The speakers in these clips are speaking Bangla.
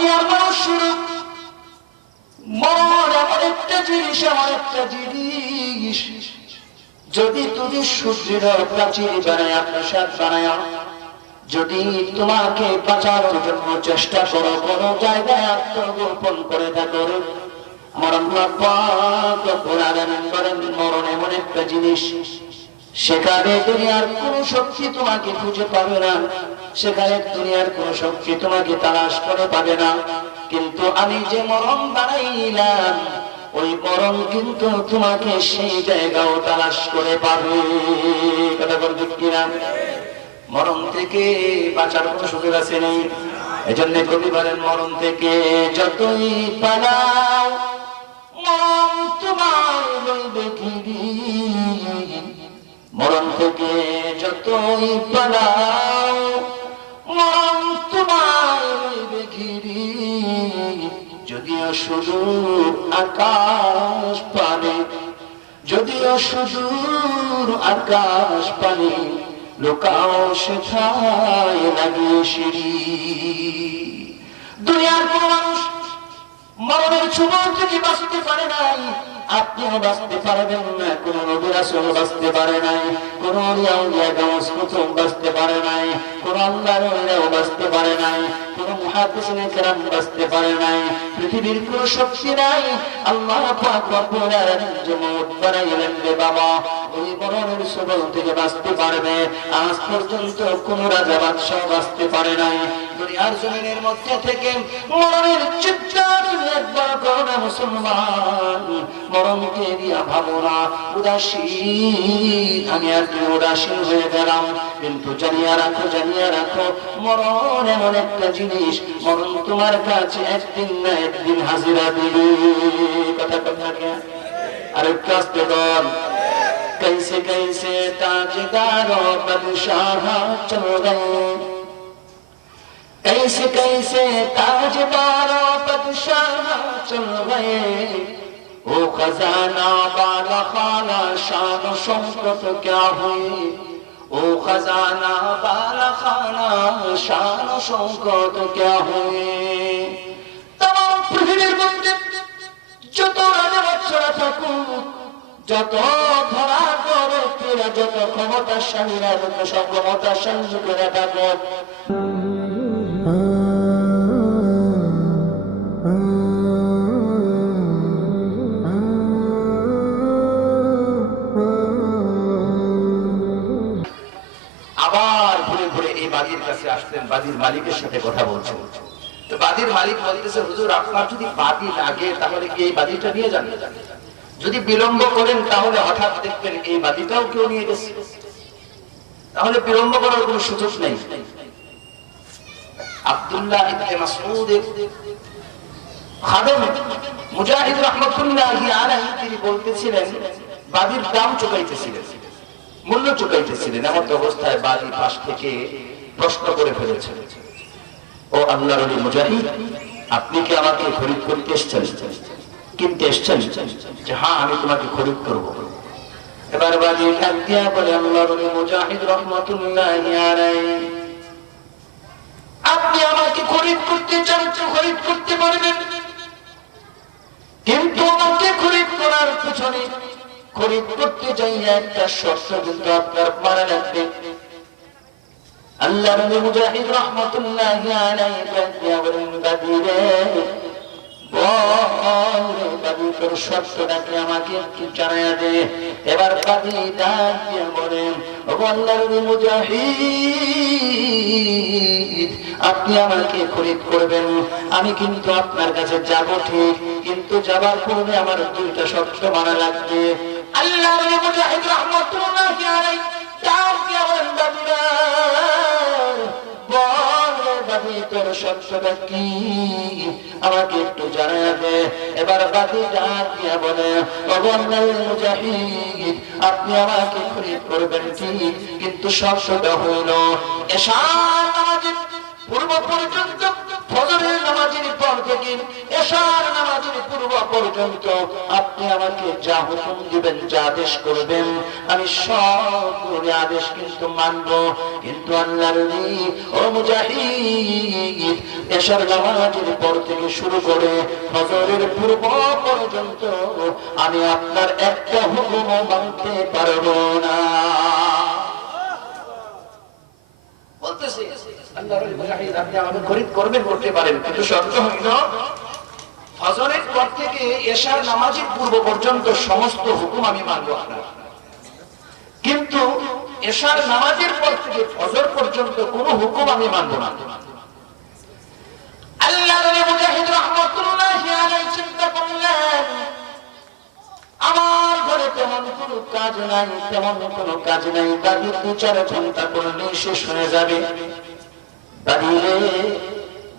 দুনিয়ার মানুষ শুরু মরণ এমন একটা জিনিস, এমন একটা জিনিস। যদি তুমি সূর্যের প্রাচীর বানায় প্রসাদ বানায়, যদি তোমাকে বাঁচানোর জন্য চেষ্টা করো, কোনো জায়গায় আত্মগোপন করে থাকো মরণ করেন মরণ এমন একটা জিনিস সেখানে দুনিয়ার কোন শক্তি তোমাকে খুঁজে পাবে না। সেখানে দুনিয়ার কোন শক্তি তোমাকে তালাশ করে পাবে না। কিন্তু আমি যে মরণ বানাইলাম, ওই মরণ কিন্তু তোমাকে সেই জায়গাও তালাশ করে পাবে। কথা বলতে কিনা? মরণ থেকে বাঁচার কোন সুযোগ আছে নেই। এজন্য কবি বলেন, মরণ থেকে যতই পালাও, মরণ তোমার লইবে মরণ থেকে যতই পালাও, মরণ তোমার ঘিরি। যদিও শুধু আকাশ পানে, যদিও সুদূর আকাশ পানে, লোকাও সেথায় লাগিয়ে সিঁড়ি। দুনিয়ার কোন মানুষ মরণের ছোবল থেকে বাঁচতে পারে নাই। আপনিও বাঁচতে পারবেন না। কোন নবীর আসল বাঁচতে পারে নাই। কোন প্রথম বাঁচতে পারে নাই। কোন আল্লাহরাও বাঁচতে পারে নাই। জমিনের মধ্যে থেকে মরণের চিৎকার একবার করো মুসলমান। মরণকে দিয়া ভাবো না উদাসীন আমি আর কি উদাসীন হয়ে গেলাম কিন্তু জানিয়া রাখো জানিয়া রাখো মরণ এমন একটা জিনিস মরণ তোমার কাছে একদিন না একদিন হাজিরা দিবে কথা কথা আর একটু আসতে কর कैसे कैसे ताजदारों बदशाह चल गए कैसे कैसे ताजदारों बदशाह चल गए ও খজানা বালা খানা শান সংকট ক্যা হই? ও খজানা বালা খানা শান সংকট ক্যা হই? তাম পৃথিবীর মধ্যে যত রাজা বাচ্চারা থাকুক, যত ধরা করে যত ক্ষমতা ক্ষমতাশালীরা, যত সক্ষমতাশালী লোকেরা থাকুক মালিকের সাথে কথা বলছেন তো বাড়ির মালিক বলতেছে, হুজুর, আপনার যদি বাড়ি লাগে, তাহলে কি এই বাড়িটা নিয়ে যান? যদি বিলম্ব করেন, তাহলে হঠাৎ দেখবেন এই বাড়িটাও কেউ নিয়ে গেছে। তাহলে বিলম্ব করার কোন সুযোগ নেই। আব্দুল্লাহ মুজাহিদ রাহমাতুল্লাহি তিনি বলতেছিলেন বাড়ির দাম চুকাইতেছিলেন, মূল্য চুকাইতেছিলেন। এমন অবস্থায় বাড়ি পাশ থেকে প্রশ্ন করে ফেলেছেন ও আল্লাহর ওলি মুজাহিদ, আপনি কি আমাকে খরিদ করতে এসেছেন? কিনতে এসছেন? যে হ্যাঁ আমি তোমাকে খরিদ করব। এবার ডাক দিয়া বলে, আল্লাহর ওলি মুজাহিদ রহমাতুল্লাহি আপনি আমাকে খরিদ করতে চান খরিদ করতে পারবেন। কিন্তু আমাকে খরিদ করার পিছনে খরিদ করতে একটা শর্ত কিন্তু আপনার মারা লাগবে আল্লাহ আপনি আমাকে খরিদ করবেন। আমি কিন্তু আপনার কাছে যাব ঠিক, কিন্তু যাবার পূর্বে আমার দুইটা শর্ত মানা লাগবে। আল্লাহ নবী মুজাহিদ কি আমাকে একটু জানাবে এবার বাকি ডাক বলে আপনি আমাকে করবেন কিন্তু সবসময় হইল এসা পূর্ব পর্যন্ত ফজরের এশার নামাজের পূর্ব পর্যন্ত আপনি আমাকে যা হুকুম দিবেন, যা আদেশ করবেন, আমি সবগুলো আদেশ কিন্তু মানব। কিন্তু আল্লাহর ও মুজাহিদ, এশার নামাজের পর থেকে শুরু করে ফজরের পূর্ব পর্যন্ত আমি আপনার একটা হুকুম মানতে পারব না। বলতেছি, আল্লাহর মুজাহিদ, আপনি আমাকে খরিদ করবেন, করতে পারেন, কিন্তু শর্ত হইল ফজরের পর থেকে এশার নামাজের পূর্ব পর্যন্ত সমস্ত হুকুম আমি মানব আপনার। কিন্তু এশার নামাজের পর থেকে ফজর পর্যন্ত কোন হুকুম আমি মানব না। আমার ঘরে তেমন কোনো কাজ নাই, তেমন কোনো কাজ নাই দাদি দু চার ঘণ্টা করলে শেষ হয়ে যাবে।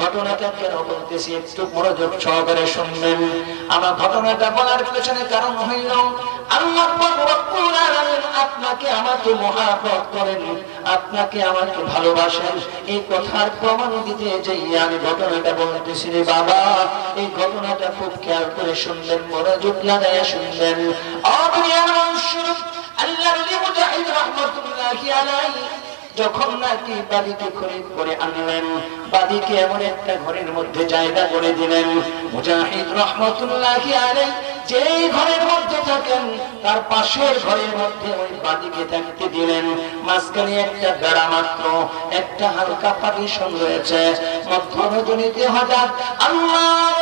ঘটনাটা কেন বলতেছি একটু মনোযোগ সহকারে শুনবেন। আমার ঘটনাটা বলার পেছনে কারণ হইল, আল্লাহ আপনাকে আমাকে মহাব্বত করেন, আপনাকে আমাকে ভালোবাসেন। এই কথার প্রমাণ দিতে যাই আমি ঘটনাটা বলতেছি রে বাবা, এই ঘটনাটা খুব খেয়াল করে শুনবেন, মনোযোগ লাগাইয়া শুনবেন। অপ্রিয় মানুষ আল্লাহ রহমতুল্লাহি আলাইহি। যখন নাকি বাদিকে খরিদ করে আনলেন বাদিকে এমন একটা ঘরের মধ্যে জায়গা করে দিলেন। মুজাহিদ রহমতুল্লাহ আলাই যেই ঘরের মধ্যে থাকেন, তার পাশের ঘরের মধ্যে ওই বাদিকে থাকতে দিলেন। মাঝখানে একটা বেড়া মাত্র, একটা হালকা পাটিশন রয়েছে। মধ্য রজনীতে হঠাৎ আল্লাহ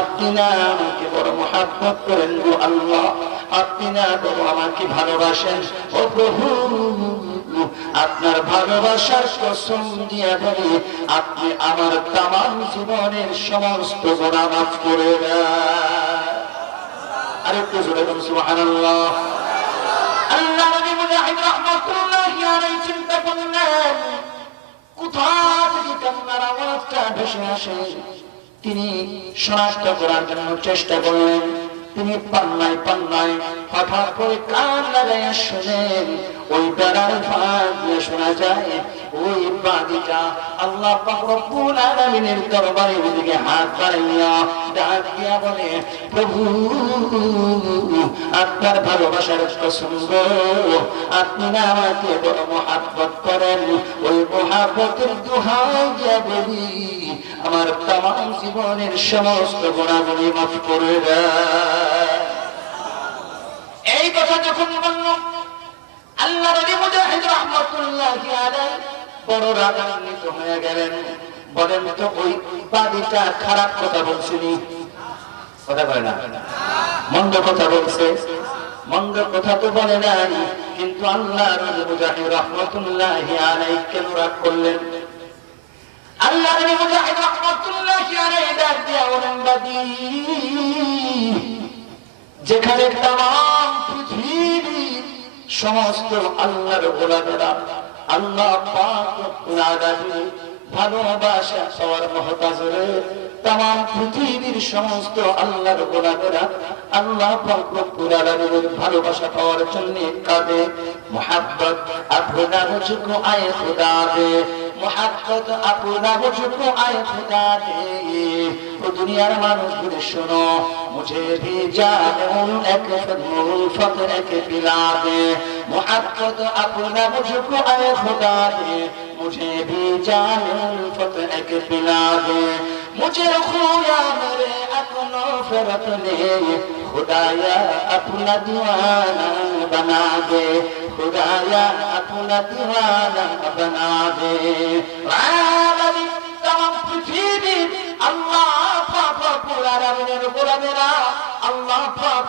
আপনি না আমাকে বড় মহাত্মত করেন গো আল্লাহ। আপনি না বড় আমাকে ভালোবাসেন। ও প্রভু, আপনার ভালোবাসার কসম দিয়া বলি, আপনি আমার তামাম জীবনের সমস্ত গোনা মাফ করে আরেকটু জোরে বলুন, সুবহানাল্লাহ। আল্লাহ নবী মুজাহিদ রাহমাতুল্লাহি আলাইহি চিন্তা করলেন, কোথা থেকে কান্নার আওয়াজটা ভেসে আসে? তিনি শনাক্ত করার জন্য চেষ্টা করলেন। তিনি পান্নায় পান্নায় লাগাইয়া শুনেন, ওই বেড়ার শোনা যায়, ওই বাদিকা আল্লাহ রব্বুল আলামিনের দরবারে ওদিকে হাত বাড়াইয়া ডাক দিয়া বলে, প্রভু, আপনার ভালোবাসার কসম আপনি না আমাকে বড় মহাব্বত করেন। ওই মহাব্বতের দিয়া বলি, আমার তাম জীবনের সমস্ত গোড়াগুলি মাফ করে দেয় এই কথা যখন বলল, আল্লাহ বড় রাগান্বিত হয়ে গেলেন। বলেন তো, ওই বাদীটা খারাপ কথা বলছিনি কথা বলে না? মন্দ কথা বলছে। মন্দ কথা তো বলে নাই, কিন্তু করলেন? আল্লাহ যেখানে তাম পৃথিবী সমস্ত আল্লাহর গোলামেরা আল্লাহ ভালোবাসা সবার মহতাজরে তাম পৃথিবীর সমস্ত আল্লাহর গোলামেরা আল্লাহ ভালোবাসা পাওয়ার জন্য কাঁদে। মোহাব্বত আপনার আয় খুদা দে মুহাক্কাত আপুনা মুঝকো আয় খোদা দে ও দুনিয়ার মানুষ ঘুরে শোনো, মুঝে ভি জানে উন এক মুফত এক বিলাদে মুহাক্কাত আপুনা মুঝকো আয় খোদা দে মুঝে ভি জানে উন ফত এক বিলাদে মুঝে খোয়া মেরে আপনো ফেরত দে दीवाना बना दे। खुदाया अपना दीवाना बना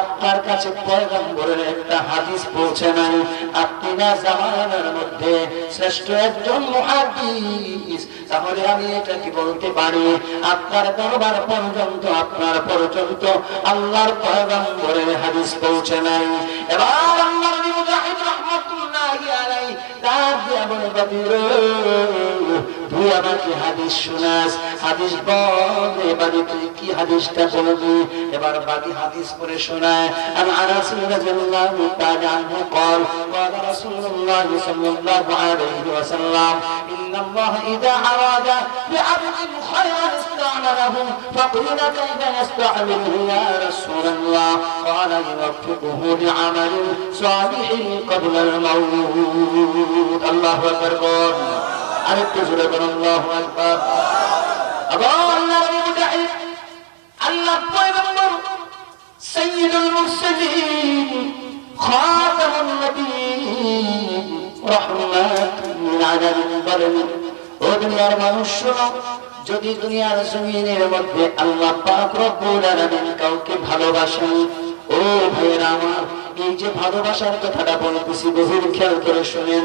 আপনার কাছে পয়গম্বরের একটা হাদিস পৌঁছে নাই। আপনি না জামানার মধ্যে শ্রেষ্ঠ একজন মুহাদ্দিস। তাহলে আমি এটা কি বলতে পারি? আপনার দরবার পর্যন্ত, আপনার পর্যন্ত আল্লাহর পয়গম্বরের হাদিস পৌঁছে নাই। এবার আল্লাহর মুজাহিদ রাহমাতুল্লাহি আলাইহি ডাক দিয়া বলে তুই আমাকে হাদিস শোনাস হাদিস বল এবারে তুই কি হাদিসটা বলবি এবার বাকি হাদিস পড়ে শোনায় আর আনাস রাদিয়াল্লাহু তাআলা আনহু قال قال رسول الله صلى الله عليه وسلم إن الله إذا أراد بعبد خيرا استعمله فقيل كيف يستعمله يا رسول الله قال يوفقه لعمل صالح قبل الموت الله أكبر قال আরেকটু জোরে আল্লাহু আকবার। আল্লাহ পয়গম্বর সাইয়্যিদুল মুরসালিন খাতামুন রাহমাতুল আলামিন ও দুনিয়ার মানুষ যদি দুনিয়ার জমিনের মধ্যে আল্লাহ পাক রব্বুল আলামিন কাউকে ভালোবাসেন, ও ভাইয়েরা আমার, এই যে ভালোবাসার কথাটা বলতেছি, গভীর খেয়াল করে শুনেন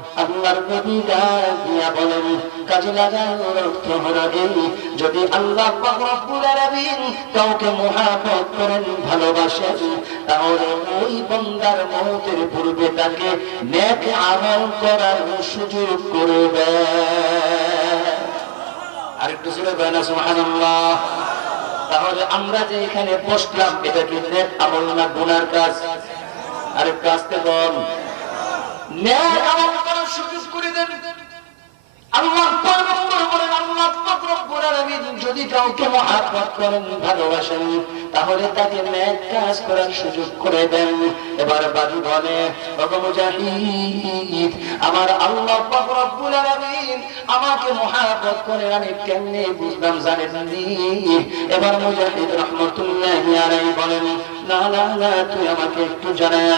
আল্লাহর নবী ডাক বলেন, কাজে লাগানোর অর্থ হলো এই, যদি আল্লাহ রব্বুল আলামিন কাউকে মহাব্বত করেন, ভালোবাসেন, তাহলে ওই বান্দার মৌতের পূর্বে তাকে নেক আমল করার সুযোগ করে দেয় আরেকটু তাহলে আমরা যে এখানে বসলাম, এটা কি নেক আমল না গুনার কাজ? আরেকটু আসতে বল। যদি কাউকে করেন, ভালোবাসেন, তাহলে তাকে কাজ করার সুযোগ করে দেন। এবার বলে আমার আল্লাহ আমাকে মহব্বত করে আমি কেমনে বুঝলাম জানেন এবার মুজাহিদ রাহমাতুল্লাহি বলেন, না না না, তুই আমাকে একটু জানায়া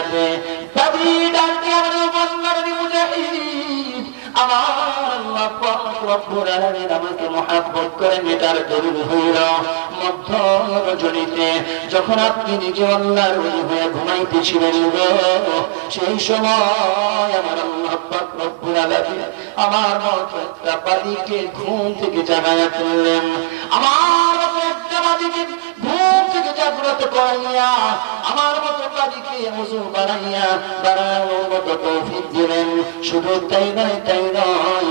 আমার যখন আপনি নিজে আল্লাহর ওলি হয়ে ঘুমাইতেছিলেন সেই সময় আমার আমার মতো একটা বাদীকে ঘুম থেকে জাগায়া তুললেন আমার আমার মতো বাদীকে বানাইয়া দাঁড়ানোর মতো তৌফিক দিলেন। শুধু তাই নয় তাই নয়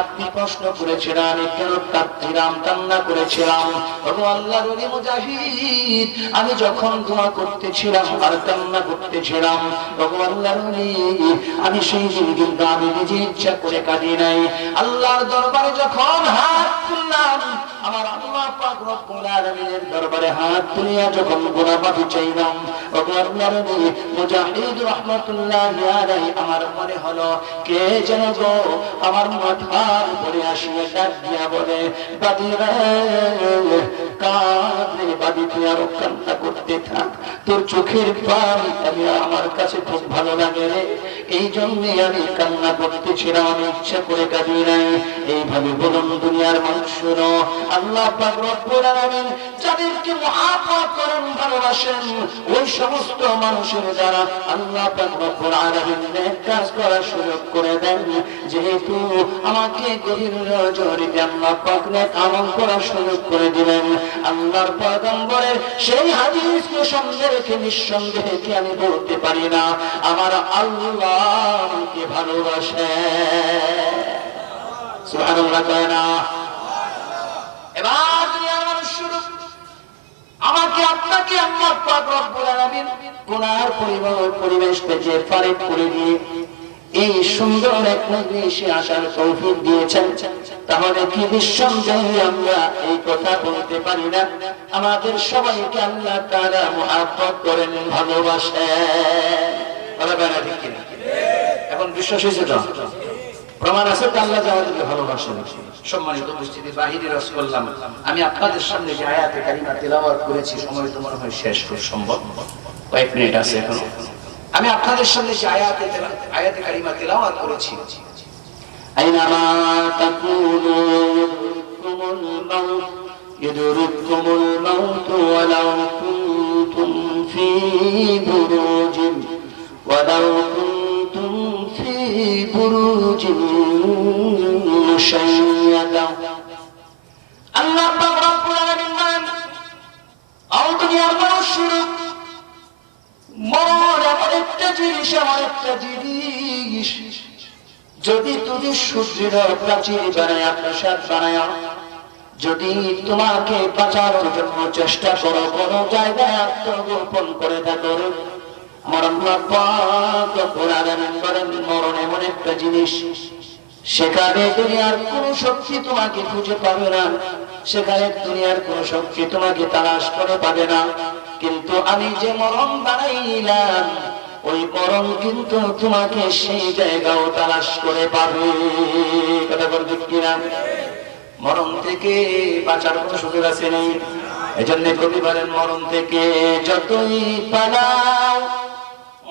আপনি প্রশ্ন করেছিলেন আমি কেন কাঁদছিলাম কান্না করেছিলাম? আমি যখন দোয়া করতেছিলাম আর কান্না করতেছিলাম ওগো আমি সেই দিন কিন্তু আমি নিজে ইচ্ছা করে কাঁদি নাই। আল্লাহর দরবারে যখন হাত তুললাম আমার আল্লাহ পাক রব্বুল আলামিনের দরবারে হাত তুলিয়া যখন গোনা মাফি চাইলাম ওগো আল্লাহর ওলি মুজাহিদ রাহমাতুল্লাহি আলাইহি, আমার মনে হলো, কে যেন গো আমার মাথার উপরে আসিয়া ডাক দিয়া বলে বাদিরা এইভাবে বলুন দুনিয়ার মানুষ আল্লাহ যাদেরকে ভালোবাসেন, ওই সমস্ত মানুষের দ্বারা আল্লাহ কাজ করার সুযোগ করে দেন। যেহেতু আমাকে গভীর রজনীতে আল্লাহ পাক নেক আমল করার সুযোগ করে দিলেন আল্লাহর পয়গম্বরের সেই হাদিসকে সঙ্গে রেখে নিঃসন্দেহে কি আমি বলতে পারি না, আমার আল্লাহ আমাকে ভালোবাসে। আমাকে আপনাকে আল্লাহ পাক রব্বুল আলামিন গুনার পরিবেশ থেকে ফারেক করে দিয়ে এই সুন্দর এক মজলিসে আসার তৌফিক দিয়েছেন। তাহলে কি নিঃসন্দেহে আমরা এই কথা বলতে পারি না? আমাদের সবাইকে আল্লাহ তারা মহাব্বত করেন, ভালোবাসেন? এখন বিশ্বাস হয়েছে তো? প্রমাণ আছে তো আল্লাহ আমাদেরকে ভালোবাসেন। সম্মানিত উপস্থিতি, বাহিরে রস করলাম। আমি আপনাদের সামনে যে আয়াতে কারিমা তেলাওয়াত করেছি, সময় তো মনে হয় শেষ সম্ভব। কয়েক মিনিট আছে এখন। আমি আপনাদের সামনে যে আয়াতে আয়াতে কারিমা তেলাওয়াত করেছি। আইনামা তাকুনু ইউদরিকুমুল মাউত ইউদরিকুমুল মাউত ওয়ালাউ কুনতুম ফি বুরুজিন ওয়ালাউ কুনতুম ফি বুরুজিন মুশাইয়াদা। আল্লাহ পাক রব্বুল আলামিন বলেন আও দুনিয়ার মানুষ শুরু মরণ এমন একটা জিনিস জিনিস। যদি তুমি সূর্যের প্রাচীর বানায়, প্রসাদ বানায়, যদি তোমাকে বাঁচানোর জন্য চেষ্টা করো, কোন জায়গায় আত্মগোপন করে থাকো শক্তি তোমাকে খুঁজে পাবে না। সেখানে শক্তি তোমাকে তালাশ করে পাবে না। কিন্তু আমি যে মরণ বানাইলাম ওই মরণ কিন্তু তোমাকে সেই জায়গাও তালাশ করে পাবে। কথা বলতে কিনা? মরণ থেকে বাঁচার কোনো সুযোগ আছে নেই। এই জন্য কবি বলেন, মরণ থেকে যতই পালাও,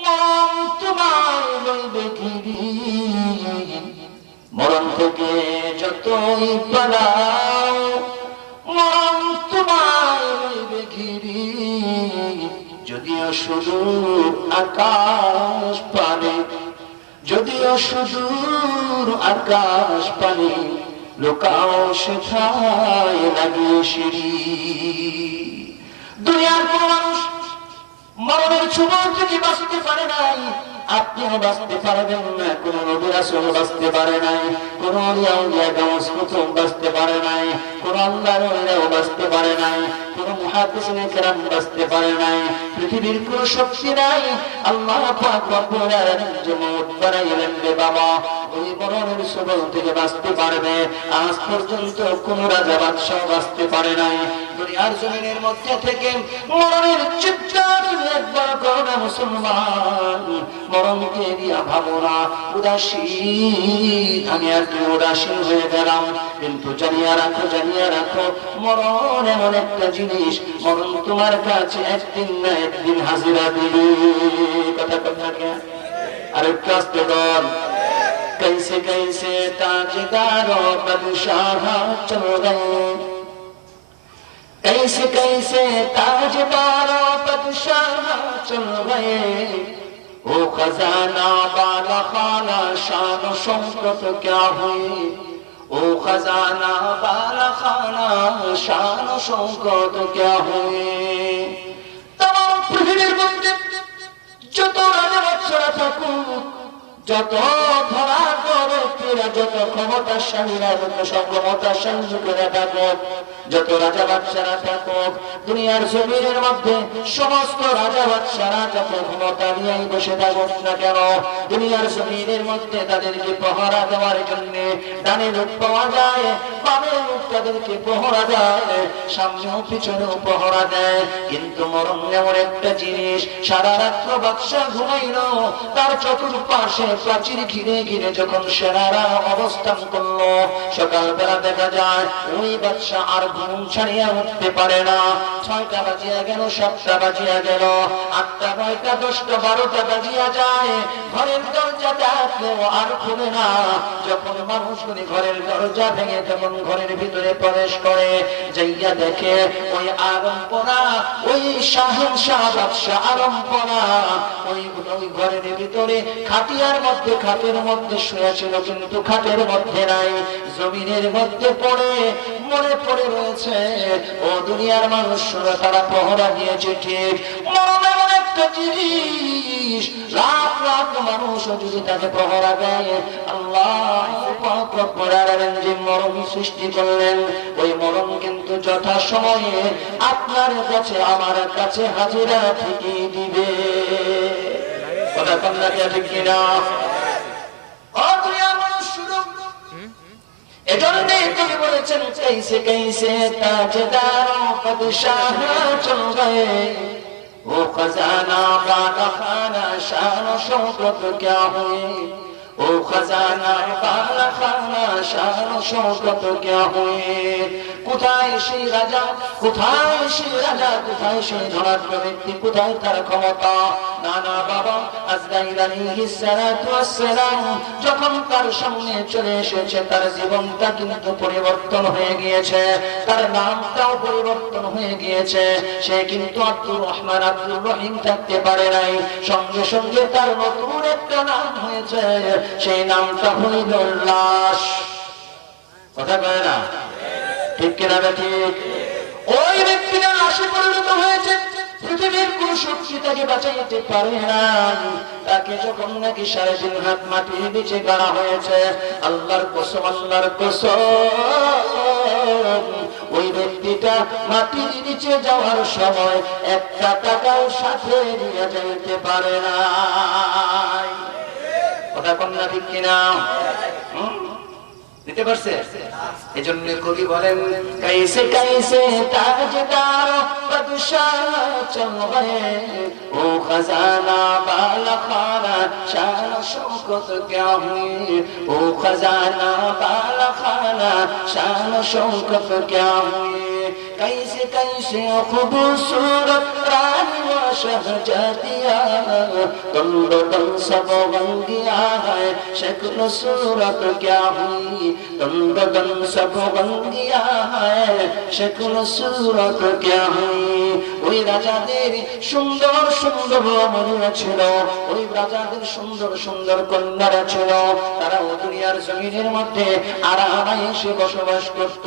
মরণ তোমার রইবে ঘিরি। মরণ থেকে যতই পালাও, মরণ শুধু আকাশ পানে, যদিও সুদূর আকাশ পানে, লোকাও সেথায় লাগিয়ে সিঁড়ি। দুনিয়ার কোন মানুষ মরণের ছুবর থেকে বাঁচতে পারে নাই, আপনিও বাঁচতে পারবেন না, কোন নবীর আসল বাঁচতে পারে নাই, কোন প্রথম বাঁচতে পারে নাই, কোন আল্লাহর বাঁচতে পারে নাই। কোন মুহাদ্দিসিনে কেরাম বাঁচতে পারে নাই। পৃথিবীর কোন শক্তি নাই। আল্লাহ বাবা। ওই ছুবর থেকে বাঁচতে পারবে। আজ পর্যন্ত কোন রাজা বাদশাহ বাঁচতে পারে নাই। উদাসীন, আমি আর হয়ে গেলাম। কিন্তু জানিয়া রাখো জানিয়া রাখো, মরণ এমন একটা জিনিস মরণ তোমার কাছে একদিন না একদিন হাজিরা দিবে কথা কথা আর একটু আসতে বল कैसे कैसे ताजदारों बदशाह चल गए कैसे कैसे ताजदारों बदशाह चल गए ओ खजाना बाला खाना शान शौकत क्या हुई ও খজানা বালা খানা, শান শৌকত ক্যা হুয়ে? তমাম পৃথিবীর মধ্যে যত রাজা বাচ্চারা থাকুক যত ধরা ব্যক্তিরা যত ক্ষমতাশালীরা যত সক্ষমতাশালী লোকেরা থাকুক যত রাজা বাচ্চারা থাকুক, দুনিয়ার জমিনের মধ্যে সমস্ত রাজা বাচ্চারা যত ক্ষমতা নিয়েই বসে থাকুক না কেন, দুনিয়ার জমিনের মধ্যে তাদেরকে পহরা দেওয়ার জন্য ডানে লোক পাওয়া যায়, বামে লোক তাদেরকে পহরা দেয় সামনেও পিছনেও পহরা দেয়। কিন্তু মরণ এমন একটা জিনিস, সারা রাত্র বাদশা ঘুমাইল, তার চতুর্পাশে প্রাচীর ঘিরে ঘিরে যখন সেনারা অবস্থান করল, সকালবেলা দেখা যায় ওই বাচ্চা আর ঘুম ছাড়িয়া উঠতে পারে না। ছয়টা বাজিয়া গেল, সাতটা বাজিয়া গেল, আটটা, নয়টা, দশটা, বারোটা বাজিয়া যায়, ঘরের দরজা ডাকলেও আর খুলে না। যখন মানুষগুলি ঘরের দরজা ভেঙে তখন ঘরের ভিতরে প্রবেশ করে, যাইয়া দেখে ওই আরম্পনা ওই শাহেন শাহ বাদশাহ আরম্পনা ওই ওই ঘরের ভিতরে খাটিয়ার মধ্যে, খাটের মধ্যে শুয়েছিল কিন্তু খাটের মধ্যে নাই, জমিনের মধ্যে পড়ে, মনে পড়ে রয়েছে, ও দুনিয়ার মানুষরা তারা পহরা দিয়েছে ঠিক। আপনার কাছে, আমার কাছে হাজিরা থেকে দিবে। কথা কন্যা ঠিক কিনা এজন্যই কবি বলেছেন কাইসে কাইসে তাজদারো কদ শাহ চল গয়ে ও খজানা বা খানা শাহ শৌকত ক্যা হুই ও খাজানার খানা কে কোথায় সেই রাজা? কোথায় সেই রাজা? কোথায় সেই ব্যক্তি? কোথায় তার ক্ষমতা? যখন তার সামনে চলে এসেছে, তার জীবনটা কিন্তু পরিবর্তন হয়ে গিয়েছে। তার নামটাও পরিবর্তন হয়ে গিয়েছে। সে কিন্তু আব্দুর রহমান, আব্দুর রহিম থাকতে পারে নাই। সঙ্গে সঙ্গে তার নতুন একটা নাম হয়েছে। সেই নামটা হইল লাশ। কথা কয় না? ঠিক কিনা ঠিক? ওই ব্যক্তিটা লাশে পরিণত হয়েছে ওই ব্যক্তিটা মাটির নিচে যাওয়ার সময় একটা টাকাও সাথে নিয়ে যাইতে পারে না কথা ঠিক কিনা? দিতে পারছে? এজন্য কবি বলেন, কাইসে কাইসে তাজদার ও খজানা বালা খানা শান শওকত কিয়া ও খজানা বালা খানা শান শওকত কিয়া कैसे कैसे खूबसूरत रानी व शहजादिया तंद तन सब बन गया है शक्ल सूरत क्या हुई तंद तन सब बन गया है शक्ल सूरत क्या हुई ওই রাজাদের সুন্দর সুন্দর মনুরা ছিল ওই রাজাদের সুন্দর সুন্দর কন্যারা ছিল তারা ও দুনিয়ার জমিনের মধ্যে আরামায় এসে বসবাস করত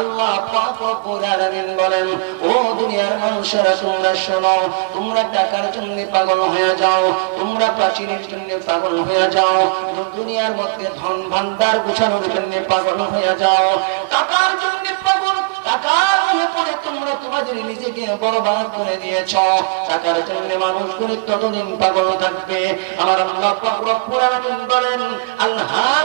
আল্লাহ বলেন, ও দুনিয়ার মানুষেরা, তোমরা শোনো, তোমরা টাকার জন্য পাগল হয়ে যাও, তোমরা প্রাচীরের জন্য পাগল হয়ে যাও, দুনিয়ার মধ্যে ধন ভান্ডার গুছানোর জন্য পাগল হয়ে যাও। টাকার জন্য পাগল আল্লাহ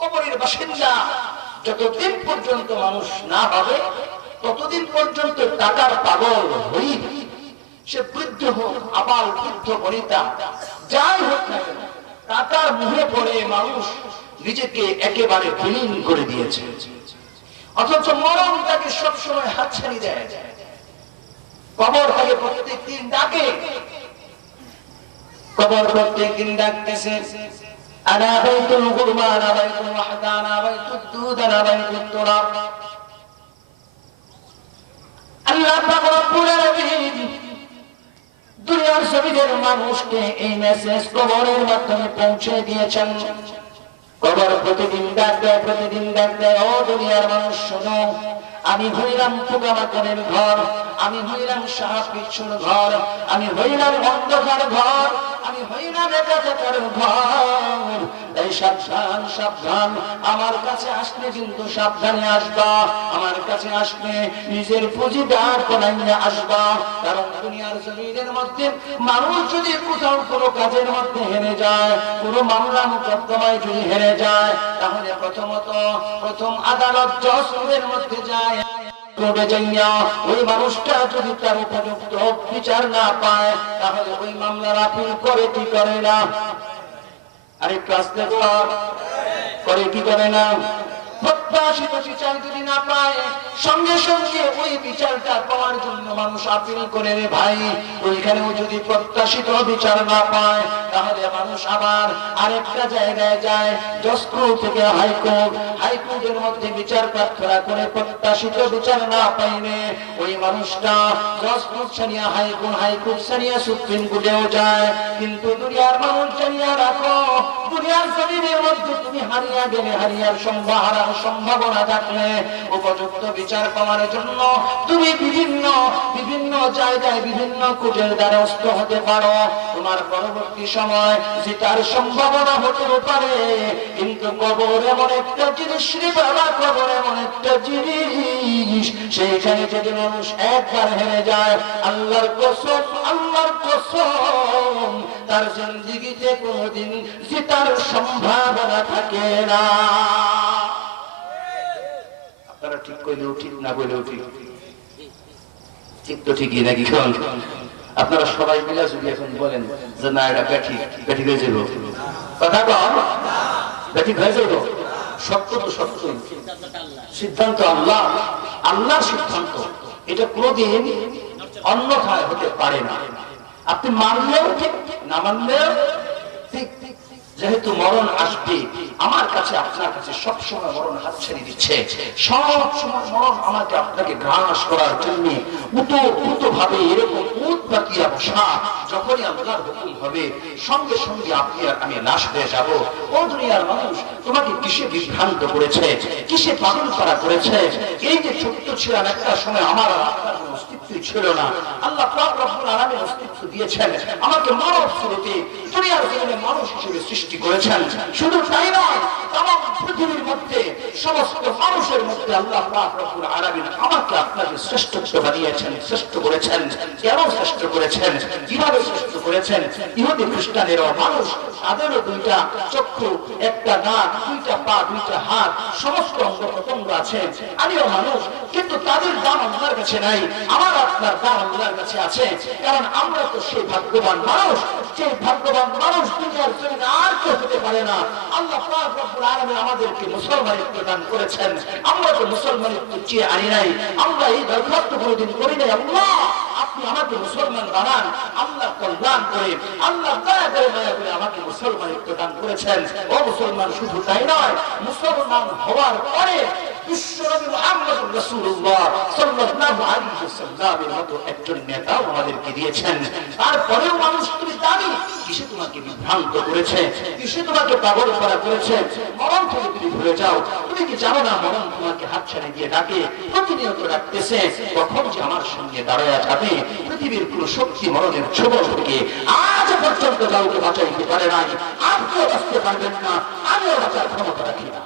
কবরের বাসিন্দা যতদিন পর্যন্ত মানুষ না হবে ততদিন পর্যন্ত টাকার পাগল হই। সে বৃদ্ধ হোক আবার বৃদ্ধ, বনিতা, যাই হোক না টাকার মুহে পড়ে মানুষ নিজেকে একেবারে বিলীন করে দিয়েছে। অথচ মরণ তাকে সবসময় হাত হাতছানি দেয়। কবর তাকে প্রত্যেক দিন ডাকে। কবর প্রত্যেক দিন ডাকতেছে। أنا بيت الغربى أنا بيت الوحدة أنا بيت الدود أنا بيت التراب আল্লাহ পাক রব্বুল আলামিন দুনিয়ার জমিনের মানুষকে এই মেসেজ কবরের মাধ্যমে পৌঁছে দিয়েছেন কবর প্রতিদিন ডাক দেয় প্রতিদিন ডাক দেয় ও দুনিয়ার মানুষ শোনো আমি হইলাম পোকামাকড়ের ঘর আমি হইলাম সাহা পিছুর ঘর, আমি হইলাম অন্ধকার ঘর, আমি হইলাম একাকার ঘর। তাই সাবধান সাবধান, আমার কাছে আসলে কিন্তু সাবধানে আসবা, আমার কাছে আসলে নিজের পুঁজি দাঁড় করাইলে আসবা, কারণ দুনিয়ার জমিনের মধ্যে মানুষ যদি কোথাও কোনো কাজের মধ্যে হেরে যায়, কোনো মামলা মোকদ্দমায় যদি হেরে যায়, তাহলে প্রথমত প্রথম আদালত জসের মধ্যে যায়। কোর্টে যাইয়া ওই মানুষটা যদি তার উপযুক্ত বিচার না পায়, তাহলে ওই মামলার আপিল করে কি করে না? আরেকটু আসতে কর কি করে না? প্রত্যাশিত বিচার যদি না পায়, সঙ্গে সঙ্গে ওই বিচারটা পাওয়ার জন্য মানুষ আপিল করে রে ভাই। ওইখানেও যদি প্রত্যাশিত বিচার না পায়, তাহলে মানুষ আবার আরেকটা জায়গায় যায় থেকে হাইকোর্ট। হাইকোর্টের মধ্যে বিচার প্রার্থনা করে প্রত্যাশিত বিচার না পাইলে ওই মানুষটা হাইকোর্ট হাইকোর্ট সুপ্রিম কোর্টেও যায়। কিন্তু দুনিয়ার মানুষ জানিয়া রাখো, দুনিয়ার জমিনের মধ্যে তুমি হারিয়া গেলে হারিয়ার সম্ভব হারার সম্ভাবনা থাকলে উপযুক্ত বিচার পাওয়ার জন্য তুমি বিভিন্ন বিভিন্ন জায়গায় বিভিন্ন কোর্টের দ্বারস্থ হতে পারো। তোমার পরবর্তী সময় যেটার সম্ভাবনা হতে পারে। কিন্তু কবর এমন একটা জিনিস রে বাবা কবর এমন একটা জিনিস সেইখানে যদি মানুষ একবার হেরে যায়, আল্লাহর কসম আল্লাহর কসম, তার জিন্দিগিতে কোনোদিন জেতার সম্ভাবনা থাকে না। আপনারা ঠিক কইলেও ঠিক, না কইলেও ঠিক। ঠিক তো ঠিকই নাকি? শোন, আপনারা সবাই মিলে যদি এখন বলেন যে না, এটা ব্যাঠি ব্যাঠি হয়ে যাব কথা কম ব্যাঠি হয়ে যাব সত্য তো সত্য সিদ্ধান্ত আল্লাহ। আল্লাহর সিদ্ধান্ত। এটা কোনোদিন অন্যথায় হতে পারে না। আপনি মানলেও ঠিক, না মানলেও ঠিক। যেহেতু মরণ আসবে, আমার কাছে, আপনার কাছে সব সময় মরণ হাত ছেড়ে দিচ্ছে। সব সময় মরণ আমাকে আপনাকে গ্রাস করার জন্য ভাবে এরকম সঙ্গে সঙ্গে আপনি আমি ও দুনিয়ার মানুষ, তোমাকে কিসে বিভ্রান্ত করেছে? কিসে করেছে? এই যে সময় আমার কোনো ছিল না। আল্লাহ অস্তিত্ব দিয়েছেন। আমাকে মানব স্বরূপে দুনিয়ার জমিনে মানুষ হিসেবে সৃষ্টি করেছেন। শুধু তাই নয়, তামাম পৃথিবীর মধ্যে, সমস্ত মানুষের মধ্যে আল্লাহ পাক রব্বুল আমাকে আপনাকে শ্রেষ্ঠত্ব বানিয়েছেন, শ্রেষ্ঠ করেছেন, কেন শ্রেষ্ঠ করেছেন, কীভাবে শ্রেষ্ঠ করেছেন? ইহুদি খ্রিস্টানেরও মানুষ, তাদেরও দুইটা চক্ষু, একটা নাক, দুইটা পা, দুইটা হাত, সমস্ত অঙ্গ প্রত্যঙ্গ আছে। আমিও মানুষ, কিন্তু তাদের দাম আমার কাছে নাই। আমার আপনার দাম আল্লাহর কাছে আছে। কারণ আমরা তো সেই ভাগ্যবান মানুষ। সেই ভাগ্যবান মানুষ দুনিয়ার জমিনে আর কেউ হতে পারে না। আল্লাহ পাক রব্বুল আলামিন আমাদেরকে মুসলমানিত্ব দান করেছেন। আমরা তো মুসলমানিত্ব চেয়ে আনি নাই। আমরা এই দরখাস্ত কোনোদিন করি নাই। আল্লাহ, আপনি আমাকে মুসলমান বানান। আল্লাহ কল্যাণ করে, আল্লাহ দয়া করে দয়া করে আমাকে মুসলমানিত্ব দান করেছেন। ও মুসলমান, শুধু তাই নয়, মুসলমান হওয়ার পরে পাগল করা করেছে মরণ থেকে তুমি ভুলে যাও তুমি কি জানো না মরণ তোমাকে হাত ছাড়ে দিয়ে ডাকে প্রতিনিয়ত ডাকতেছে কখন যে আমার সঙ্গে দাঁড়ায় যাবে পৃথিবীর কোন শক্তি মরণের ছোবল থেকে আজ পর্যন্ত কাউকে বাঁচাইতে পারে নাই। আপনিও বাঁচতে পারবেন না, আমিও বাঁচার ক্ষমতা রাখি না।